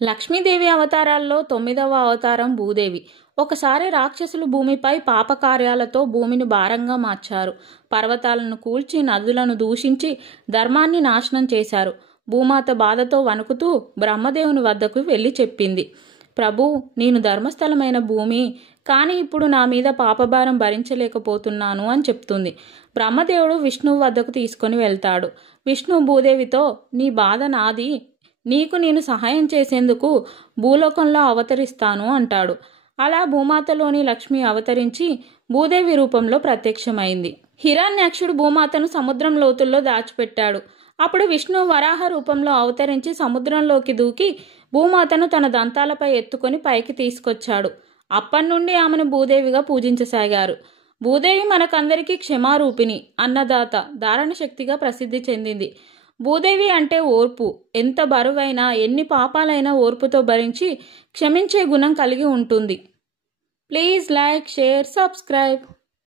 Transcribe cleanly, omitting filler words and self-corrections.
లక్ష్మీదేవి అవతారాల్లో 9వ అవతారం భూదేవి. ఒకసారి రాక్షసులు భూమిపై పాపకార్యాలతో భూమిని భారంగా మార్చారు. పర్వతాలను కూల్చి, నదులను దూషించి, ధర్మాన్ని నాశనం చేశారు. భూమాత బాధతో వణుకుతూ బ్రహ్మదేవుని వద్దకు వెళ్ళి చెప్పింది, ప్రభు, నేను ధర్మస్థలమైన భూమి, కానీ ఇప్పుడు నా మీద పాపభారం భరించలేకపోతున్నాను అని చెప్తుంది. బ్రహ్మదేవుడు విష్ణువు వద్దకు తీసుకొని వెళ్తాడు. విష్ణు భూదేవితో, నీ బాధ నాది, నీకు నేను సహాయం చేసేందుకు భూలోకంలో అవతరిస్తాను అంటాడు. అలా భూమాతలోని లక్ష్మి అవతరించి భూదేవి రూపంలో ప్రత్యక్షమైంది. హిరణ్యాక్షుడు భూమాతను సముద్రం లోతుల్లో దాచిపెట్టాడు. అప్పుడు విష్ణు వరాహ రూపంలో అవతరించి సముద్రంలోకి దూకి భూమాతను తన దంతాలపై ఎత్తుకొని పైకి తీసుకొచ్చాడు. అప్పటి నుండి ఆమెను భూదేవిగా పూజించసాగారు. భూదేవి మనకందరికీ క్షమారూపిణి, అన్నదాత, ధారణ శక్తిగా ప్రసిద్ధి చెందింది. భూదేవి అంటే ఓర్పు. ఎంత బరువైనా, ఎన్ని పాపాలైనా ఓర్పుతో భరించి క్షమించే గుణం కలిగి ఉంటుంది. Please like, share, subscribe.